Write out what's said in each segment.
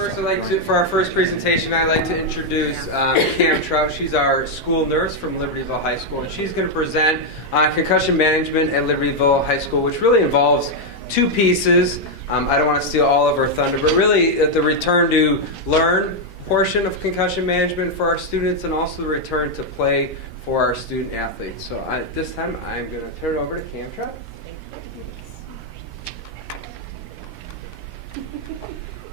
First, for our first presentation, I'd like to introduce Cam Trout. She's our school nurse from Libertyville High School, and she's going to present on concussion management at Libertyville High School, which really involves two pieces. I don't want to steal all of her thunder, but really the return to learn portion of concussion management for our students, and also the return to play for our student athletes. So at this time, I'm going to turn it over to Cam Trout.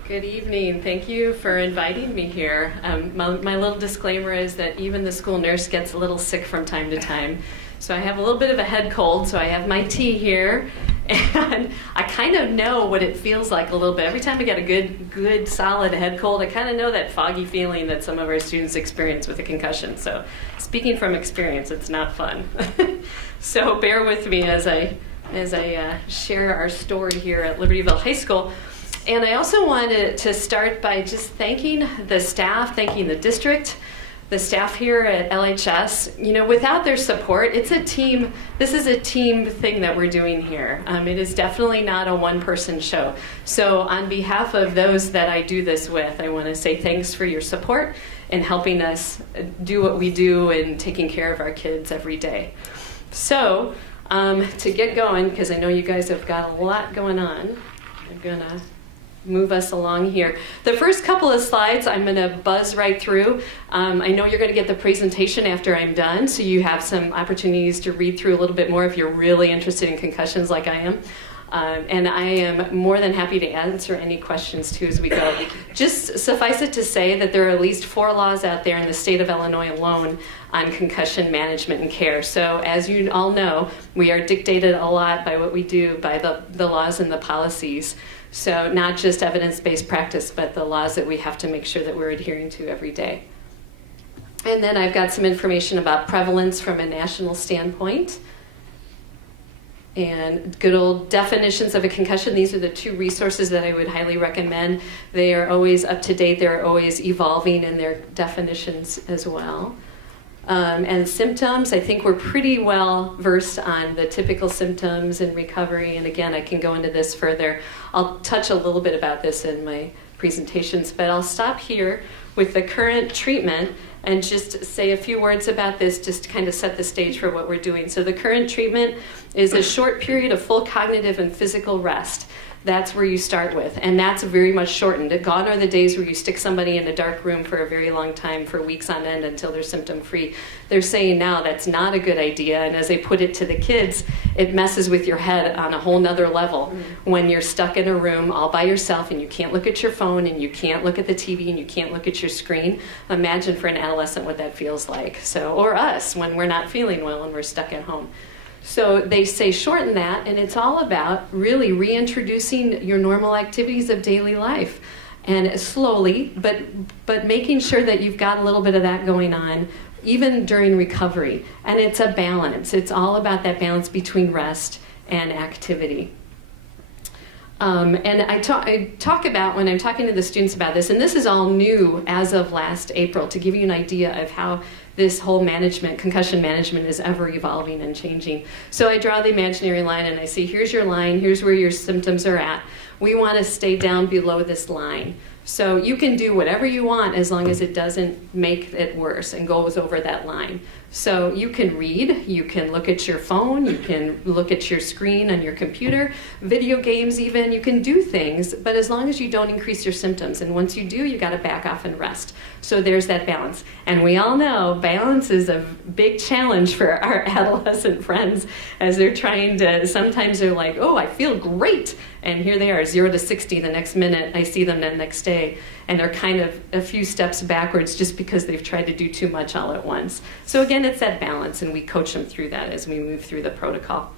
Good evening. Thank you for inviting me here. My little disclaimer is that even the school nurse gets a little sick from time to time. So I have a little bit of a head cold, so I have my tea here, and I kind of know what it feels like a little bit. Every time I get a good solid head cold, I kind of know that foggy feeling that some of our students experience with a concussion. So speaking from experience, it's not fun. So bear with me as I share our story here at Libertyville High School. And I also wanted to start by just thanking the staff, thanking the district, the staff here at LHS. You know, without their support, it's a team. This is a team thing that we're doing here. It is definitely not a one-person show. So on behalf of those that I do this with, I want to say thanks for your support and helping us do what we do and taking care of our kids every day. So to get going, because I know you guys have got a lot going on, I'm going to move us along here. The first couple of slides I'm going to buzz right through. I know you're going to get the presentation after I'm done, so you have some opportunities to read through a little bit more if you're really interested in concussions like I am. And I am more than happy to answer any questions too as we go. Just suffice it to say that there are at least 4 laws out there in the state of Illinois alone on concussion management and care. So as you all know, we are dictated a lot by what we do, by the laws and the policies. So not just evidence-based practice, but the laws that we have to make sure that we're adhering to every day. And then I've got some information about prevalence from a national standpoint. And good old definitions of a concussion. These are the 2 resources that I would highly recommend. They are always up to date. They're always evolving in their definitions as well. And symptoms, I think we're pretty well versed on the typical symptoms and recovery. And again, I can go into this further. I'll touch a little bit about this in my presentations, but I'll stop here with the current treatment and just say a few words about this just to kind of set the stage for what we're doing. So the current treatment is a short period of full cognitive and physical rest. That's where you start with, and that's very much shortened. Gone are the days where you stick somebody in a dark room for a very long time, for weeks on end until they're symptom-free. They're saying now that's not a good idea, and as they put it to the kids, it messes with your head on a whole nother level when you're stuck in a room all by yourself and you can't look at your phone and you can't look at the TV and you can't look at your screen. Imagine for an adolescent what that feels like. So, or us when we're not feeling well and we're stuck at home. So they say shorten that, and it's all about really reintroducing your normal activities of daily life, and slowly, but making sure that you've got a little bit of that going on, even during recovery. And it's a balance. It's all about that balance between rest and activity. And I talk about, when I'm talking to the students about this, and this is all new as of last April, to give you an idea of how this whole concussion management is ever evolving and changing. So I draw the imaginary line and I say, here's your line, here's where your symptoms are at. We want to stay down below this line. So you can do whatever you want as long as it doesn't make it worse and goes over that line. So you can read, you can look at your phone, you can look at your screen on your computer, video games even, you can do things, but as long as you don't increase your symptoms. And once you do, you got to back off and rest. So there's that balance. And we all know balance is a big challenge for our adolescent friends as they're trying to, sometimes they're like, oh, I feel great. And here they are, 0 to 60 the next minute. I see them the next day. And they're kind of a few steps backwards just because they've tried to do too much all at once. So again, it's that balance, and we coach them through that as we move through the protocol.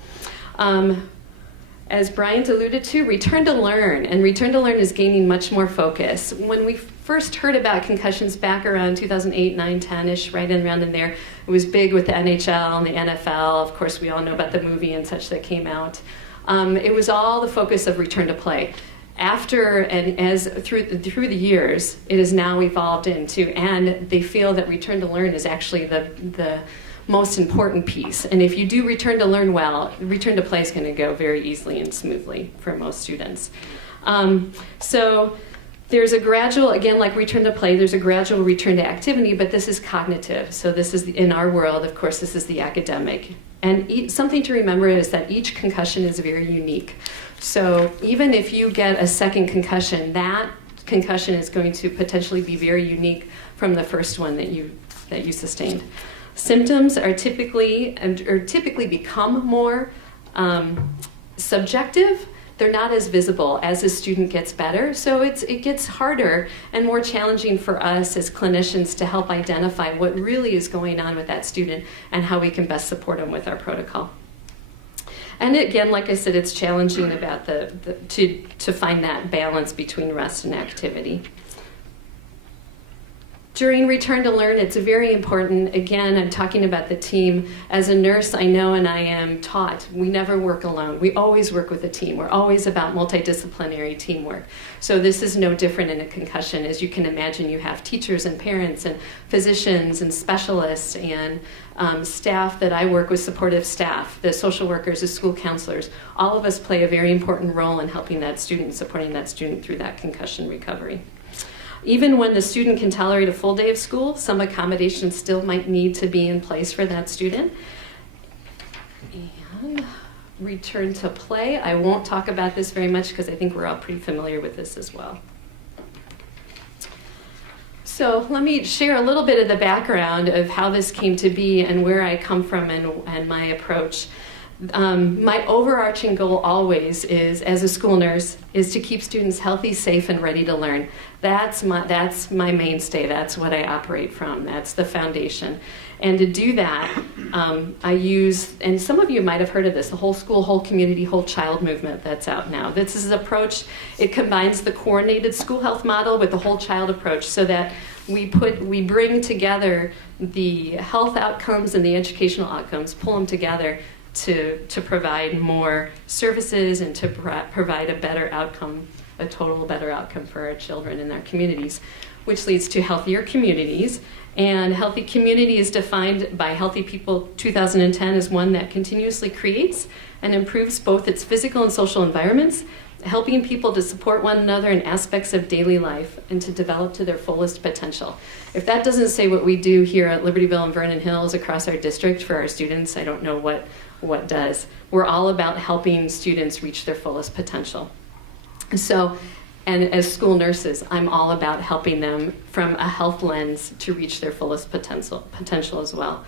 As Brian's alluded to, return to learn, and return to learn is gaining much more focus. When we first heard about concussions back around 2008, 9, 10-ish, right around in there, it was big with the NHL and the NFL. Of course, we all know about the movie and such that came out. It was all the focus of return to play. After and as through the years, it has now evolved into, and they feel that return to learn is actually the most important piece. And if you do return to learn well, return to play is going to go very easily and smoothly for most students. So There's a gradual, again, like return to play, there's a gradual return to activity, but this is cognitive. So this is, in our world, of course, this is the academic. And something to remember is that each concussion is very unique. So even if you get a second concussion, that concussion is going to potentially be very unique from the first one that you sustained. Symptoms are typically become more subjective. They're not as visible as a student gets better, so it gets harder and more challenging for us as clinicians to help identify what really is going on with that student and how we can best support them with our protocol. And again, like I said, it's challenging about to find that balance between rest and activity. During return to learn, it's very important. Again, I'm talking about the team. As a nurse, I know and I am taught, we never work alone. We always work with a team. We're always about multidisciplinary teamwork. So this is no different in a concussion. As you can imagine, you have teachers and parents and physicians and specialists and staff that I work with, supportive staff, the social workers, the school counselors. All of us play a very important role in helping that student, supporting that student through that concussion recovery. Even when the student can tolerate a full day of school, some accommodations still might need to be in place for that student. And return to play. I won't talk about this very much because I think we're all pretty familiar with this as well. So let me share a little bit of the background of how this came to be and where I come from and my approach. My overarching goal always is, as a school nurse, is to keep students healthy, safe, and ready to learn. That's my mainstay. That's what I operate from. That's the foundation. And to do that, I use, and some of you might have heard of this, the whole school, whole community, whole child movement that's out now. This is an approach, it combines the coordinated school health model with the whole child approach so that we bring together the health outcomes and the educational outcomes, pull them together to provide more services and to provide a better outcome, a total better outcome for our children and our communities, which leads to healthier communities. And healthy community is defined by Healthy People 2010 as one that continuously creates and improves both its physical and social environments, helping people to support one another in aspects of daily life and to develop to their fullest potential. If that doesn't say what we do here at Libertyville and Vernon Hills across our district for our students, I don't know what does. We're all about helping students reach their fullest potential. So, and as school nurses, I'm all about helping them from a health lens to reach their fullest potential as well.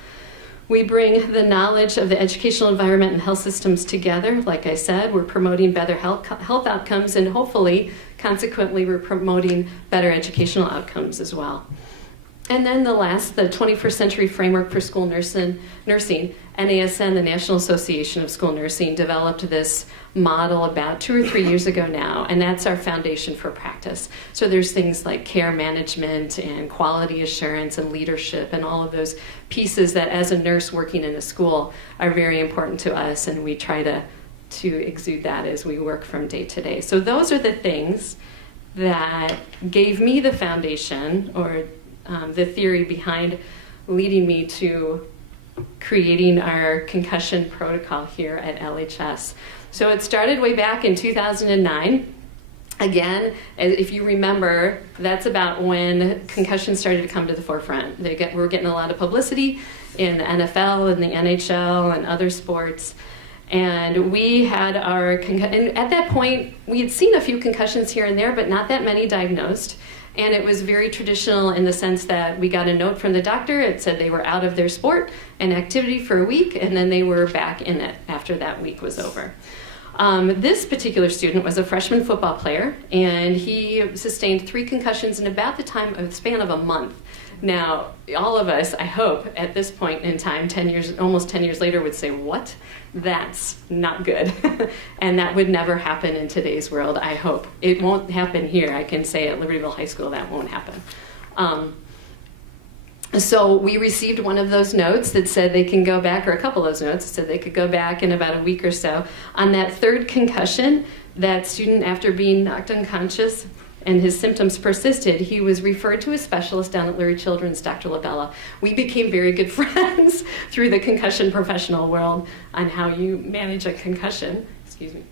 We bring the knowledge of the educational environment and health systems together. Like I said, we're promoting better health outcomes, and hopefully, consequently, we're promoting better educational outcomes as well. And then the 21st Century Framework for School Nursing, NASN, the National Association of School Nursing, developed this model about 2 or 3 years ago now, and that's our foundation for practice. So there's things like care management and quality assurance and leadership and all of those pieces that as a nurse working in a school are very important to us, and we try to exude that as we work from day to day. So those are the things that gave me the foundation, or the theory behind leading me to creating our concussion protocol here at LHS. So it started way back in 2009. Again, if you remember, that's about when concussions started to come to the forefront. We're getting a lot of publicity in the NFL and the NHL and other sports. And we had and at that point, we had seen a few concussions here and there, but not that many diagnosed. And it was very traditional in the sense that we got a note from the doctor. It said they were out of their sport and activity for a week, and then they were back in it after that week was over. This particular student was a freshman football player, and he sustained 3 concussions in about the span of a month. Now, all of us, I hope, at this point in time, almost 10 years later, would say, what? That's not good. And that would never happen in today's world, I hope. It won't happen here. I can say at Libertyville High School that won't happen. So we received one of those notes that said they can go back, or a couple of those notes that said they could go back in about a week or so. On that 3rd concussion, that student, after being knocked unconscious, and his symptoms persisted, he was referred to a specialist down at Lurie Children's, Dr. Labella. We became very good friends through the concussion professional world on how you manage a concussion. Excuse me.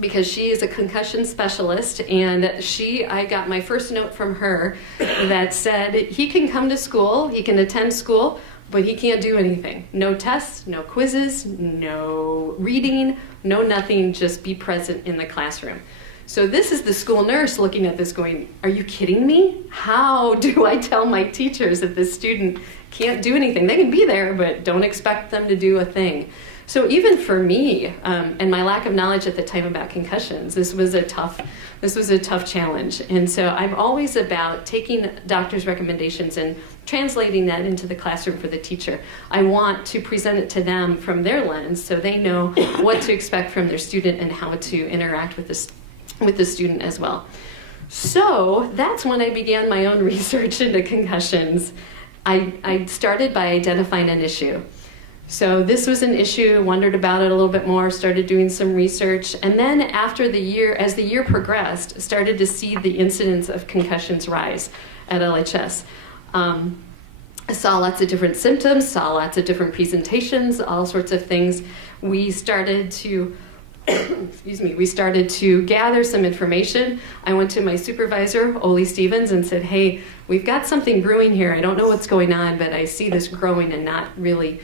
because she is a concussion specialist, and I got my first note from her that said he can come to school, he can attend school, but he can't do anything. No tests, no quizzes, no reading, no nothing, just be present in the classroom. So this is the school nurse looking at this going, are you kidding me? How do I tell my teachers that this student can't do anything? They can be there, but don't expect them to do a thing. So even for me, and my lack of knowledge at the time about concussions, this was a tough challenge. And so I'm always about taking doctors' recommendations and translating that into the classroom for the teacher. I want to present it to them from their lens so they know what to expect from their student and how to interact with the student as well. So that's when I began my own research into concussions. I started by identifying an issue. So this was an issue, wondered about it a little bit more, started doing some research, and then as the year progressed, started to see the incidence of concussions rise at LHS. I saw lots of different symptoms, saw lots of different presentations, all sorts of things. We started to we started to gather some information. I went to my supervisor, Ole Stevens, and said, hey, we've got something brewing here. I don't know what's going on, but I see this growing and not really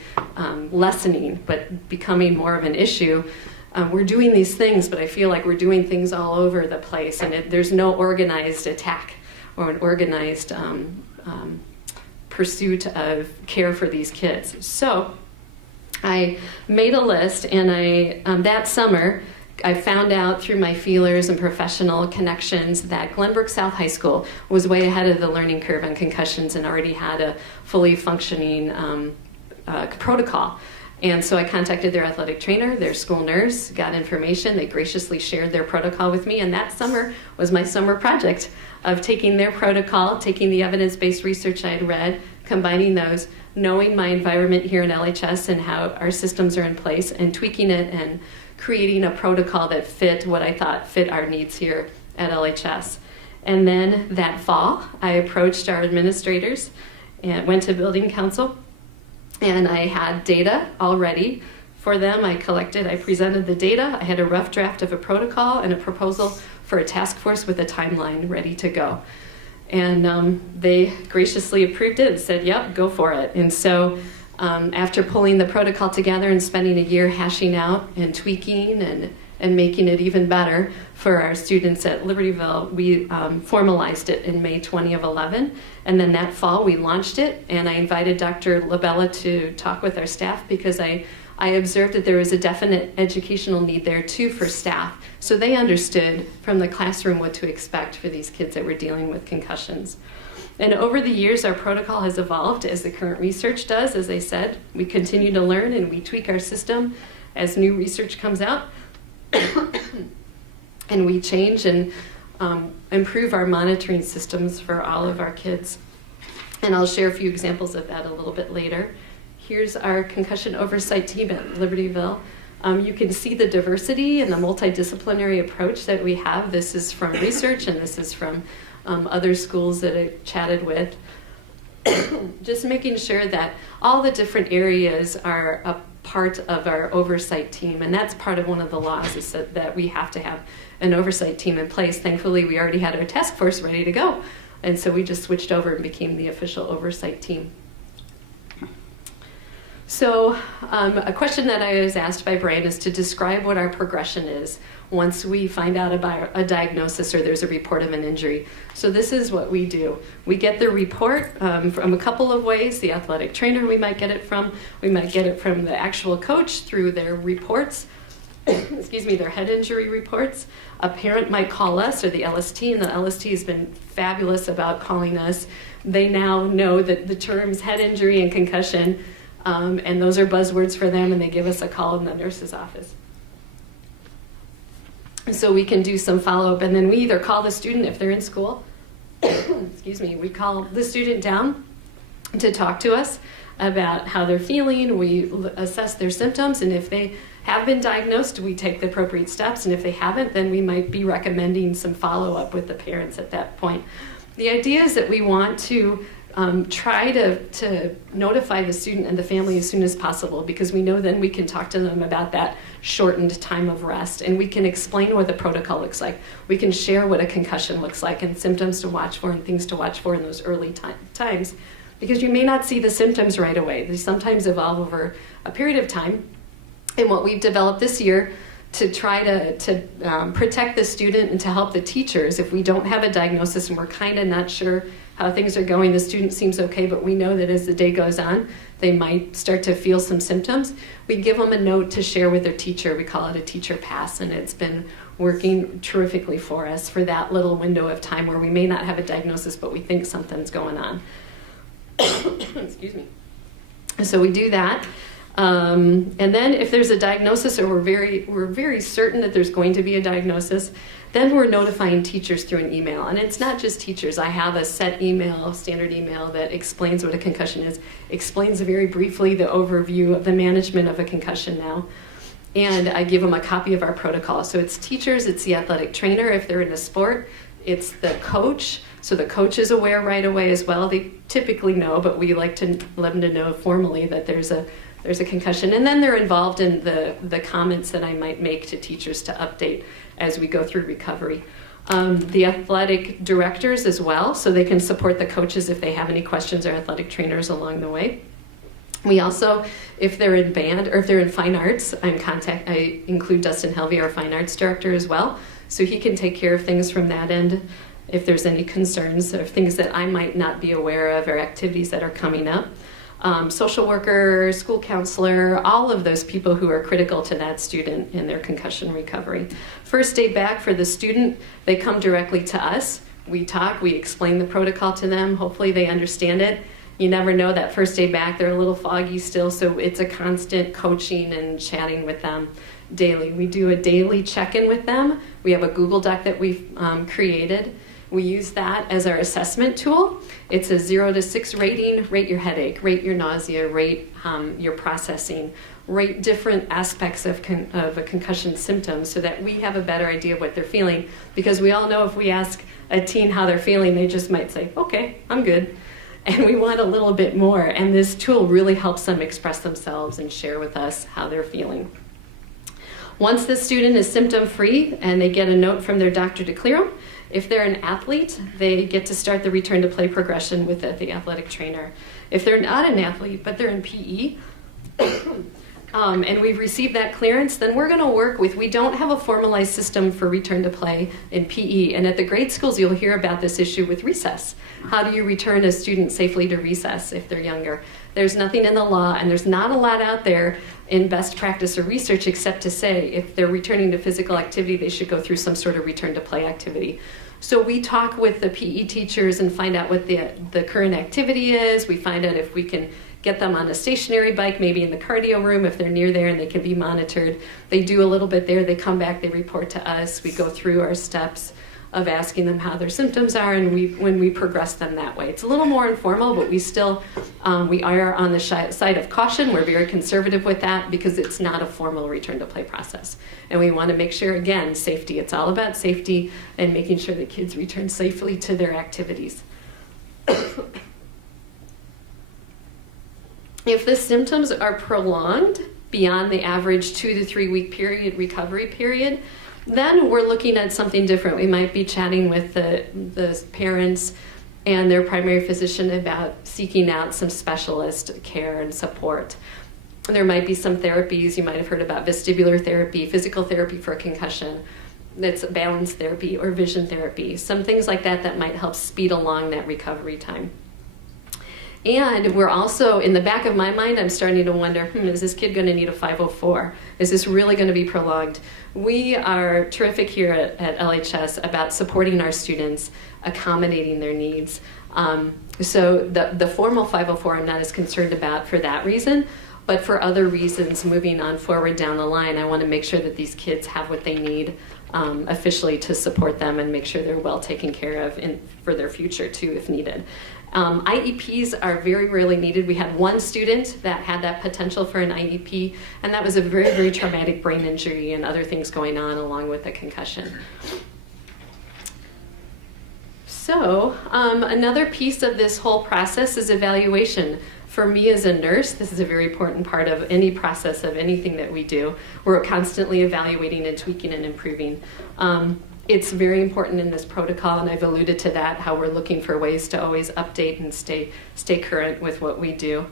lessening, but becoming more of an issue. We're doing these things, but I feel like we're doing things all over the place, and there's no organized attack or an organized pursuit of care for these kids. So I made a list, and that summer, I found out through my feelers and professional connections that Glenbrook South High School was way ahead of the learning curve on concussions and already had a fully functioning protocol. And so I contacted their athletic trainer, their school nurse, got information. They graciously shared their protocol with me, and that summer was my summer project of taking their protocol, taking the evidence-based research I had read, combining those, knowing my environment here in LHS and how our systems are in place, and tweaking it and creating a protocol that fit what I thought fit our needs here at LHS. And then that fall, I approached our administrators and went to building council, and I had data already for them. I presented the data. I had a rough draft of a protocol and a proposal for a task force with a timeline ready to go. And they graciously approved it and said, yep, go for it. And so after pulling the protocol together and spending a year hashing out and tweaking and making it even better for our students at Libertyville, we formalized it in May 2011. And then that fall, we launched it. And I invited Dr. Labella to talk with our staff because I observed that there was a definite educational need there too for staff. So they understood from the classroom what to expect for these kids that were dealing with concussions. And over the years, our protocol has evolved as the current research does. As I said, we continue to learn and we tweak our system as new research comes out. And we change and improve our monitoring systems for all of our kids. And I'll share a few examples of that a little bit later. Here's our concussion oversight team at Libertyville. You can see the diversity and the multidisciplinary approach that we have. This is from research, and this is from other schools that I chatted with. Just making sure that all the different areas are a part of our oversight team, and that's part of one of the laws is that we have to have an oversight team in place. Thankfully, we already had our task force ready to go, and so we just switched over and became the official oversight team. So a question that I was asked by Brian is to describe what our progression is once we find out about a diagnosis or there's a report of an injury. So this is what we do. We get the report from a couple of ways. The athletic trainer we might get it from. We might get it from the actual coach through their reports, their head injury reports. A parent might call us or the LST, and the LST has been fabulous about calling us. They now know that the terms head injury and concussion, and those are buzzwords for them, and they give us a call in the nurse's office. So we can do some follow-up, and then we either call the student if they're in school, we call the student down to talk to us about how they're feeling. We assess their symptoms, and if they have been diagnosed, we take the appropriate steps, and if they haven't, then we might be recommending some follow-up with the parents at that point. The idea is that we want to try to notify the student and the family as soon as possible, because we know then we can talk to them about that shortened time of rest, and we can explain what the protocol looks like. We can share what a concussion looks like and symptoms to watch for and things to watch for in those early times, because you may not see the symptoms right away. They sometimes evolve over a period of time. And what we've developed this year to try to protect the student and to help the teachers, if we don't have a diagnosis and we're kind of not sure how things are going, the student seems okay, but we know that as the day goes on, they might start to feel some symptoms. We give them a note to share with their teacher. We call it a teacher pass, and it's been working terrifically for us for that little window of time where we may not have a diagnosis, but we think something's going on. Excuse me. So we do that. And then if there's a diagnosis, or we're very certain that there's going to be a diagnosis, then we're notifying teachers through an email. And it's not just teachers. I have a set email, standard email, that explains what a concussion is, explains very briefly the overview of the management of a concussion now. And I give them a copy of our protocol. So it's teachers, it's the athletic trainer if they're in a sport, it's the coach. So the coach is aware right away as well. They typically know, but we like to let them to know formally that there's a concussion. And then they're involved in the comments that I might make to teachers to update as we go through recovery. The athletic directors as well, so they can support the coaches if they have any questions, or athletic trainers along the way. We also, if they're in band or if they're in fine arts, I include Dustin Helvey, our fine arts director, as well, so he can take care of things from that end if there's any concerns or things that I might not be aware of or activities that are coming up. Social worker, school counselor, all of those people who are critical to that student in their concussion recovery. First day back for the student, they come directly to us. We talk, we explain the protocol to them. Hopefully they understand it. You never know, that first day back, they're a little foggy still, so it's a constant coaching and chatting with them daily. We do a daily check-in with them. We have a Google Doc that we've created. We use that as our assessment tool. It's a 0 to 6 rating. Rate your headache, rate your nausea, rate your processing, rate different aspects of a concussion symptom, so that we have a better idea of what they're feeling. Because we all know if we ask a teen how they're feeling, they just might say, okay, I'm good. And we want a little bit more. And this tool really helps them express themselves and share with us how they're feeling. Once the student is symptom-free and they get a note from their doctor to clear them, if they're an athlete, they get to start the return to play progression with the athletic trainer. If they're not an athlete, but they're in PE, and we've received that clearance, then we're going to work with, we don't have a formalized system for return to play in PE. And at the grade schools, you'll hear about this issue with recess. How do you return a student safely to recess if they're younger? There's nothing in the law, and there's not a lot out there in best practice or research except to say if they're returning to physical activity, they should go through some sort of return to play activity. So we talk with the PE teachers and find out what the current activity is. We find out if we can get them on a stationary bike, maybe in the cardio room if they're near there and they can be monitored. They do a little bit there, they come back, they report to us. We go through our steps of asking them how their symptoms are, and when we progress them that way. It's a little more informal, but we still, we are on the side of caution. We're very conservative with that because it's not a formal return to play process. And we want to make sure, again, safety. It's all about safety and making sure that kids return safely to their activities. If the symptoms are prolonged beyond the average 2 to 3 week recovery period, then we're looking at something different. We might be chatting with the parents and their primary physician about seeking out some specialist care and support. There might be some therapies. You might have heard about vestibular therapy, physical therapy for a concussion, that's balance therapy or vision therapy, some things like that that might help speed along that recovery time. And we're also, in the back of my mind, I'm starting to wonder, is this kid going to need a 504? Is this really going to be prolonged? We are terrific here at LHS about supporting our students, accommodating their needs. So the formal 504 I'm not as concerned about for that reason, but for other reasons, moving on forward down the line, I want to make sure that these kids have what they need officially to support them and make sure they're well taken care of for their future too, if needed. IEPs are very rarely needed. We had one student that had that potential for an IEP, and that was a very, very traumatic brain injury and other things going on along with the concussion. So So another piece of this whole process is evaluation. For me as a nurse, this is a very important part of any process of anything that we do. We're constantly evaluating and tweaking and improving. It's very important in this protocol, and I've alluded to that, how we're looking for ways to always update and stay current with what we do.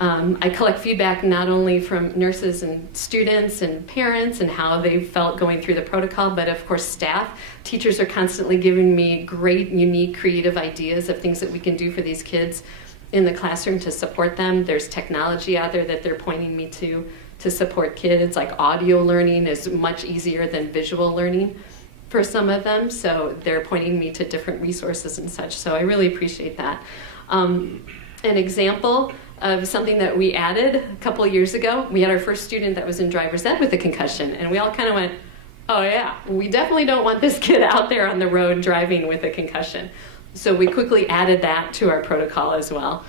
I collect feedback not only from nurses and students and parents and how they felt going through the protocol, but of course staff. Teachers are constantly giving me great, unique, creative ideas of things that we can do for these kids in the classroom to support them. There's technology out there that they're pointing me to support kids, like audio learning is much easier than visual learning for some of them, so they're pointing me to different resources and such, so I really appreciate that. An example of something that we added a couple years ago, we had our first student that was in driver's ed with a concussion, and we all kind of went, oh yeah, we definitely don't want this kid out there on the road driving with a concussion. So we quickly added that to our protocol as well,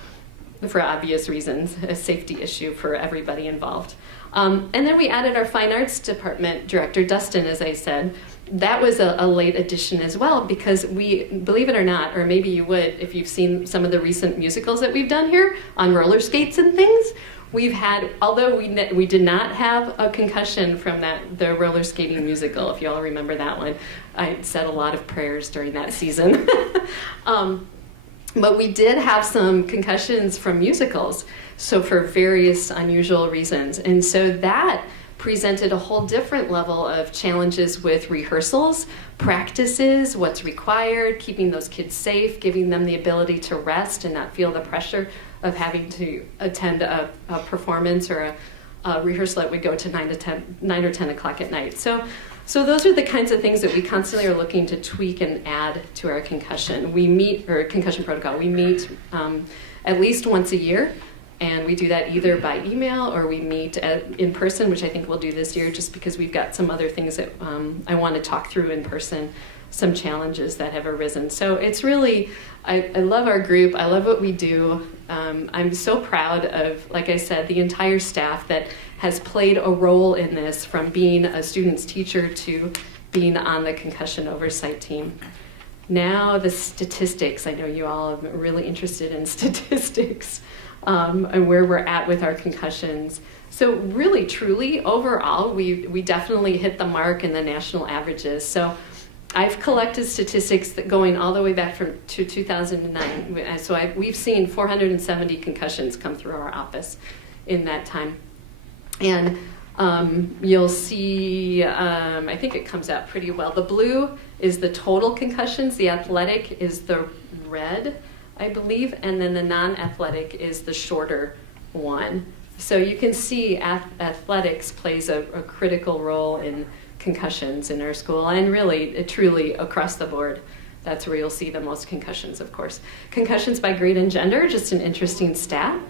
for obvious reasons, a safety issue for everybody involved. And then we added our fine arts department director, Dustin, as I said. That was a late addition as well, because we, believe it or not, or maybe you would if you've seen some of the recent musicals that we've done here on roller skates and things, we've had, although we did not have a concussion from the roller skating musical, if you all remember that one. I said a lot of prayers during that season. But we did have some concussions from musicals, so for various unusual reasons. And so that presented a whole different level of challenges with rehearsals, practices, what's required, keeping those kids safe, giving them the ability to rest and not feel the pressure of having to attend a performance or a rehearsal that would go to 9 or 10 o'clock at night. So those are the kinds of things that we constantly are looking to tweak and add to our concussion. Concussion protocol. We meet at least once a year, and we do that either by email or we meet in person, which I think we'll do this year just because we've got some other things that I want to talk through in person, some challenges that have arisen. So it's really, I love our group. I love what we do. I'm so proud of, like I said, the entire staff that has played a role in this, from being a student's teacher to being on the concussion oversight team. Now the statistics. I know you all are really interested in statistics and where we're at with our concussions. So really, truly, overall, we definitely hit the mark in the national averages. So I've collected statistics that going all the way back to 2009. So we've seen 470 concussions come through our office in that time. And you'll see, I think it comes out pretty well. The blue is the total concussions. The athletic is the red, I believe. And then the non-athletic is the shorter one. So you can see athletics plays a critical role in concussions in our school, and really, truly across the board. That's where you'll see the most concussions, of course. Concussions by grade and gender, just an interesting stat.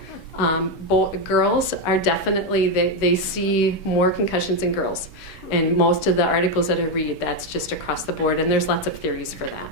Girls are definitely, they see more concussions in girls. And most of the articles that I read, that's just across the board, and there's lots of theories for that.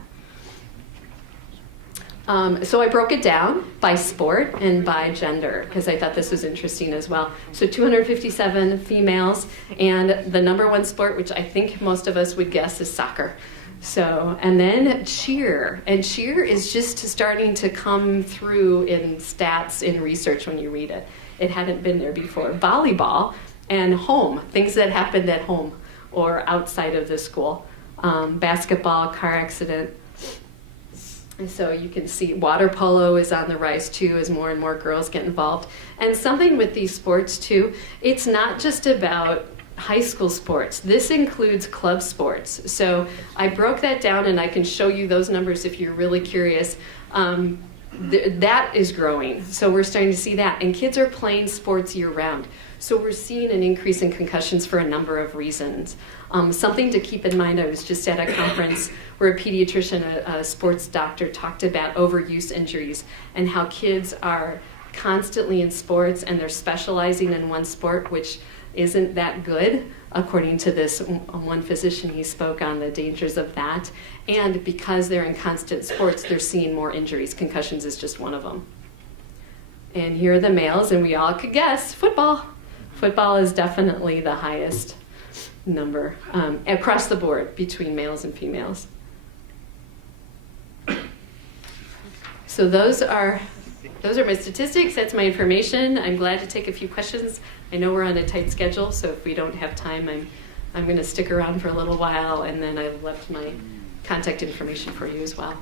So I broke it down by sport and by gender, because I thought this was interesting as well. So 257 females, and the number one sport, which I think most of us would guess, is soccer. So, and then cheer. And cheer is just starting to come through in stats, in research when you read it. It hadn't been there before. Volleyball and home, things that happened at home or outside of the school. Basketball, car accident. And so you can see water polo is on the rise too as more and more girls get involved. And something with these sports too, it's not just about high school sports. This includes club sports. So I broke that down, and I can show you those numbers if you're really curious. That is growing. So we're starting to see that. And kids are playing sports year round. So we're seeing an increase in concussions for a number of reasons. Something to keep in mind, I was just at a conference where a pediatrician, a sports doctor, talked about overuse injuries and how kids are constantly in sports and they're specializing in one sport, which isn't that good, according to this one physician. He spoke on the dangers of that. And because they're in constant sports, they're seeing more injuries. Concussions is just one of them. And here are the males, and we all could guess, football. Football is definitely the highest number across the board between males and females. So those are my statistics. That's my information. I'm glad to take a few questions. I know we're on a tight schedule, so if we don't have time, I'm going to stick around for a little while, and then I've left my contact information for you as well.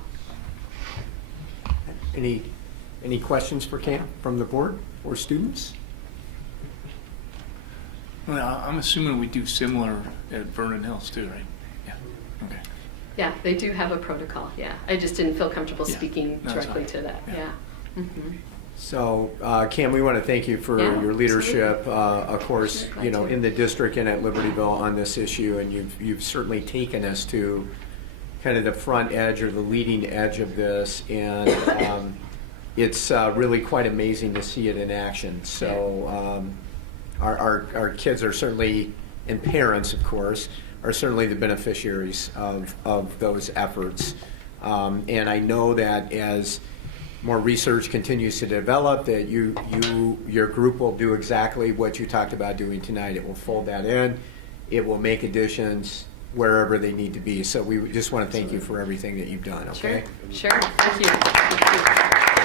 Any questions for Cam from the board or students? Well, I'm assuming we do similar at Vernon Hills too, right? Yeah. Okay. Yeah, they do have a protocol. Yeah, I just didn't feel comfortable Yeah, speaking that's directly fine. to that. Yeah. Yeah. Mm-hmm. So, Cam, we want to thank you for Yeah, your leadership, absolutely. of course, Sure, glad you know, to. in the district and at Libertyville on this issue, and you've certainly taken us to kind of the front edge or the leading edge of this, and it's really quite amazing to see it in action. So, our kids are certainly, and parents, of course, are certainly the beneficiaries of those efforts. And I know that as more research continues to develop, that your group will do exactly what you talked about doing tonight. It will fold that in. It will make additions wherever they need to be. So we just want to thank you for everything that you've done, okay? Sure. Thank you.